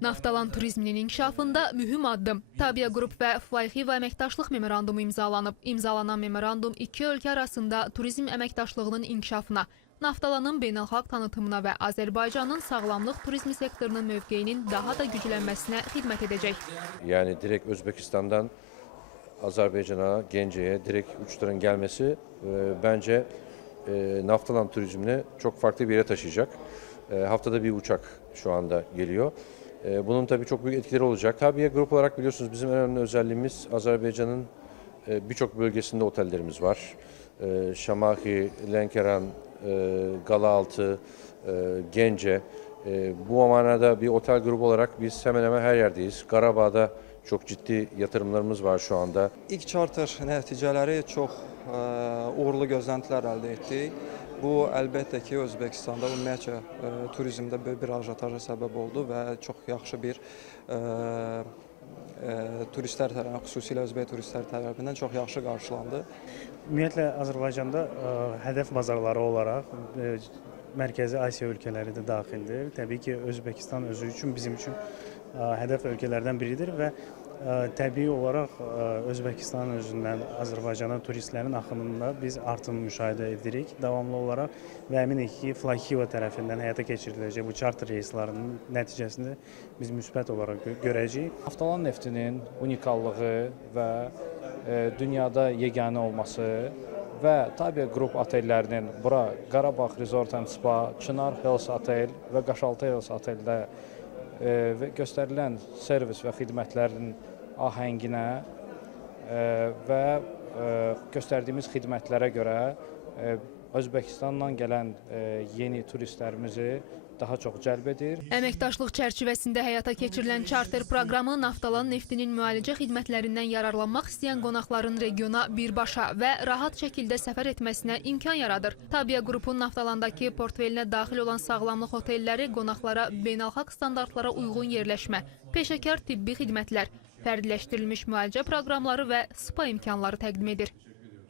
Naftalan turizminin inkişafında mühüm addım. Tabia Group və Flyxiva əməkdaşlıq memorandumu imzalanıb. İmzalanan memorandum iki ölkə arasında turizm əməkdaşlığının inkişafına, Naftalanın beynəlxalq tanıtımına və Azərbaycanın sağlamlıq turizmi sektorunun mövqeyinin daha da güclənməsinə xidmət edəcək. Yani direkt Özbekistan'dan Azerbaycan'a, Gence'ye direkt uçuşların gelmesi bence Naftalan turizmini çok farklı bir yere taşıyacak. Haftada bir uçak şu anda geliyor. Bunun tabii çok büyük etkileri olacak. Tabia Grup olarak biliyorsunuz bizim en önemli özelliğimiz Azerbaycan'ın birçok bölgesinde otellerimiz var. Şamahi, Lenkeran, Galaaltı, Gence. Bu manada bir otel grubu olarak biz hemen hemen her yerdeyiz. Qarabağ'da çok ciddi yatırımlarımız var şu anda. İlk charter nəticələri çox uğurlu gözləntilər əldə etdik. Bu əlbəttə ki, Özbəkistanda ümumiyyətcə turizmdə böyük bir ajiotaja səbəb oldu və çox yaxşı bir turistlər tərəfindən, xüsusilə Özbək turistlər tərəfindən çox yaxşı qarşılandı. Ümumiyyətlə Azərbaycanda hədəf bazarları olaraq Mərkəzi Asiya ölkələri də daxildir. Təbii ki, Özbəkistan özü üçün, bizim üçün hədəf ölkələrdən biridir və təbii olaraq Özbəkistanın özündən Azərbaycana turistlərin axınında biz artım müşahidə edirik. Davamlı olaraq və əminik ki, Flyxiva tərəfindən həyata keçiriləcək bu charter reyslərinin nəticəsində biz müsbət olaraq görəcəyik. Naftalan neftinin unikallığı və dünyada yeganə olması və Tabia Group otellərinin bura Qarabağ Resort and Spa, Çınar Hills Otel və Qaşaltı Hills Oteldə göstərilən servis və xidmətlərin ahənginə və göstərdiyimiz xidmətlərə görə Özbəkistandan gələn yeni turistlərimizi daha çox cəlb edir. Əməkdaşlıq çərçivəsində həyata keçirilən charter proqramı Naftalan neftinin müalicə xidmətlərindən yararlanmaq istəyən qonaqların regiona birbaşa və rahat şəkildə səfər etməsinə imkan yaradır. Tabia Qrupun Naftalandakı portfelinə daxil olan sağlamlıq otelləri qonaqlara beynəlxalq standartlara uyğun yerləşmə, peşəkar tibbi xidmətlər, fərdiləşdirilmiş müalicə proqramları və spa imkanları təqdim edir.